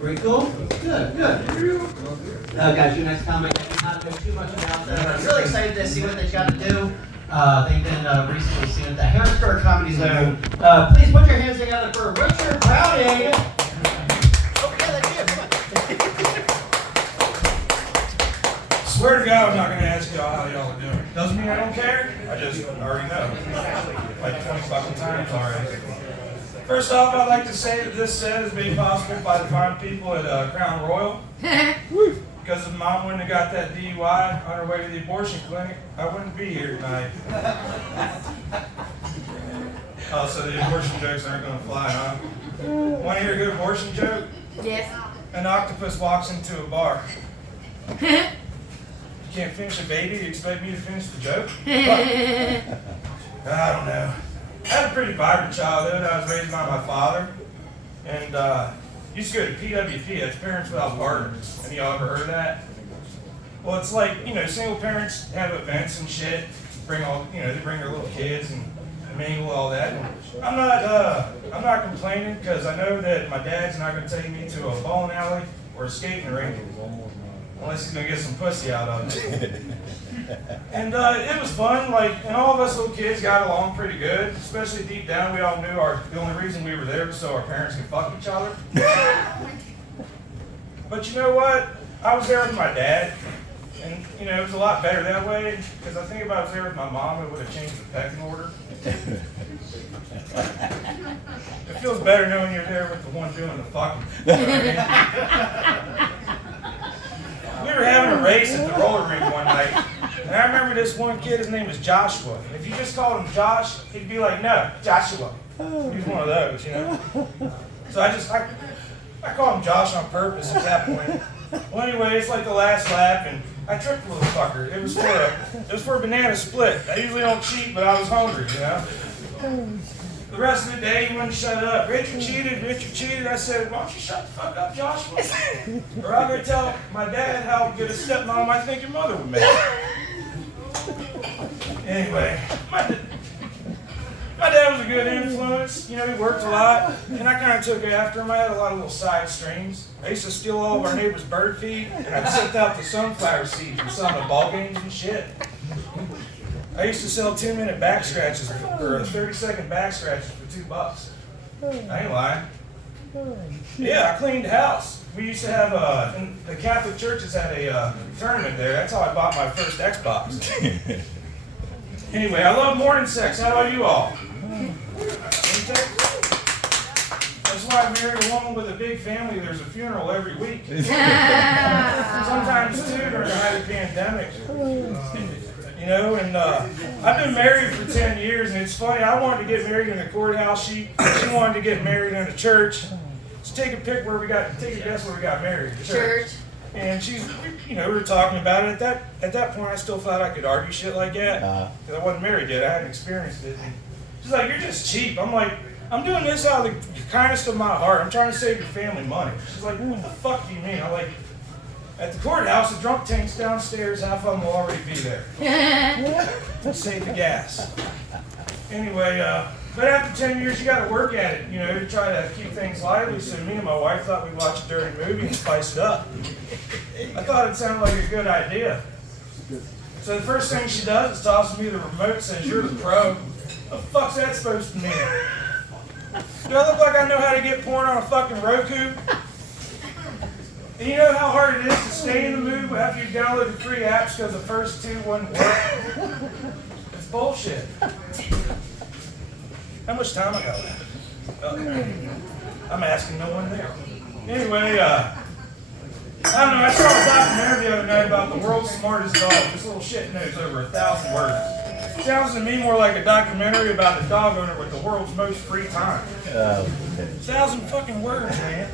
Pretty cool? Good, good. Guys, your next comic, I cannot know too much about them. I'm really excited to see what they've got to do. They've been recently seen at the Harrisburg Comedy Zone. Please put your hands together for Richard Browning. Oh, yeah, that's you. Come on. Swear to God, I'm not going to ask y'all how y'all are doing. Doesn't mean I don't care. I just already know. Like 20 fucking times already. First off, I'd like to say that this set is made possible by the fine people at Crown Royal. Because if Mom wouldn't have got that DUI on her way to the abortion clinic, I wouldn't be here tonight. Oh, so the abortion jokes aren't going to fly, huh? Want to hear a good abortion joke? Yes. An octopus walks into a bar. You can't finish a baby, you expect me to finish the joke? I don't know. I had a pretty vibrant childhood. I was raised by my father. And used to go to PWP, that's Parents Without Partners. Have y'all ever heard of that? Well, it's like, single parents have events and shit. They bring their little kids and mingle all that. And I'm not complaining because I know that my dad's not going to take me to a bowling alley or a skating rink unless he's going to get some pussy out of it. And it was fun, and all of us little kids got along pretty good, especially deep down. We all knew the only reason we were there was so our parents could fuck each other. But you know what? I was there with my dad, and it was a lot better that way, because I think if I was there with my mom, it would have changed the pecking order. It feels better knowing you're there with the one doing the fucking. You know what I mean? We were having a race at the roller rink one night, and I remember this one kid, his name was Joshua. And if you just called him Josh, he'd be like, no, Joshua. He's one of those, So I called him Josh on purpose at that point. Well, anyway, it's like the last lap, and I tripped a little fucker. It was for a banana split. I usually don't cheat, but I was hungry, The rest of the day, he wouldn't shut up. Richard cheated. I said, why don't you shut the fuck up, Joshua? Or I'll go tell my dad how good a stepmom I think your mother would make. Anyway, my dad was a good influence. He worked a lot, and I kind of took after him. I had a lot of little side streams. I used to steal all of our neighbors' bird feed, and I'd sent out the sunflower seeds and some of the ball games and shit. I used to sell 2-minute back scratches or 30-second back scratches for $2. I ain't lying. Yeah, I cleaned the house. We used to have the Catholic churches had a tournament there. That's how I bought my first Xbox. Anyway, I love morning sex. How about you all? That's why I married a woman with a big family. There's a funeral every week. Sometimes two during the height of the pandemic. And I've been married for 10 years, and it's funny, I wanted to get married in the courthouse. She wanted to get married in a church. So take a guess where we got married. The church. And we were talking about it. At that point, I still thought I could argue shit like that, because I wasn't married yet. I hadn't experienced it. And she's like, you're just cheap. I'm like, I'm doing this out of the kindness of my heart. I'm trying to save your family money. She's like, what the fuck do you mean? I'm like, at the courthouse, the drunk tank's downstairs, half of them will already be there. Save the gas. Anyway, but after 10 years, you got to work at it, to try to keep things lively. So me and my wife thought we'd watch a dirty movie and spice it up. I thought it sounded like a good idea. So the first thing she does is tosses me the remote and says, you're the pro. What the fuck's that supposed to mean? Do I look like I know how to get porn on a fucking Roku? And you know how hard it is to stay in the mood after you've downloaded 3 apps because the first 2 wouldn't work? It's bullshit. How much time I got left? I'm asking no one there. Anyway, I don't know, I saw a documentary the other night about the world's smartest dog. This little shit knows over 1,000 words. Sounds to me more like a documentary about a dog owner with the world's most free time. 1,000 fucking words, man.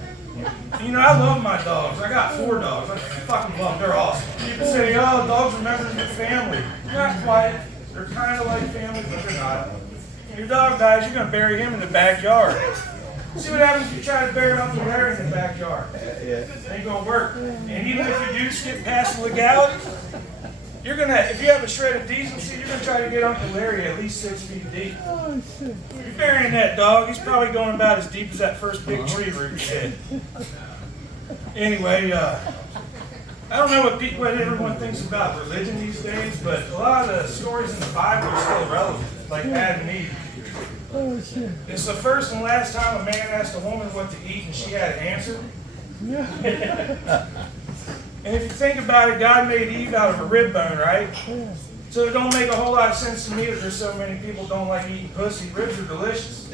I love my dogs. I got 4 dogs. I fucking love them. They're awesome. People say, oh, dogs are members of your family. Not quite. They're kind of like family, but they're not. Your dog dies, you're going to bury him in the backyard. See what happens if you try to bury Uncle Larry in the backyard. It ain't going to work. And even if you do skip past the legality, you're going to, if you have a shred of decency, you're going to try to get Uncle Larry at least 6 feet deep. You're burying that dog. He's probably going about as deep as that first big tree root you did. Anyway, I don't know what everyone thinks about religion these days, but a lot of the stories in the Bible are still relevant, like Adam and Eve. It's the first and last time a man asked a woman what to eat and she had an answer. And if you think about it, God made Eve out of a rib bone, right? So it don't make a whole lot of sense to me that there's so many people don't like eating pussy. Ribs are delicious.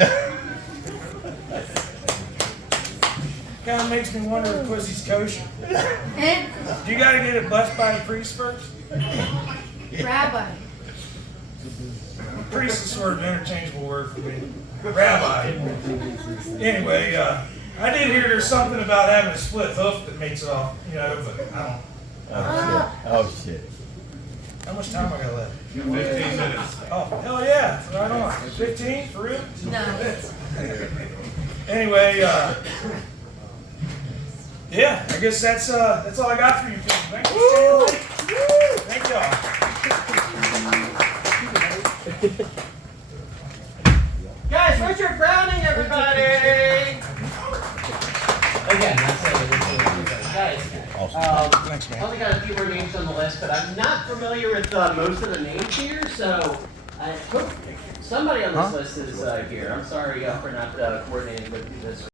Kind of makes me wonder if pussy's kosher. You got to get it blessed by the priest first? Rabbi. Priest is sort of an interchangeable word for me. Rabbi. Anyway, I did hear there's something about having a split hoof that makes it off, you know, but I don't. Oh shit. How much time I got left? 15 minutes. Oh, hell yeah. Right on. 15? For real? No. Anyway, yeah, I guess that's all I got for you people. Thank you for staying late. Thank y'all. Guys, Richard Browning, everybody! Again, that's it. Guys, Thanks, man. only got a few more names on the list, but I'm not familiar with most of the names here, so I hope somebody on this list is here. I'm sorry for not coordinating with you this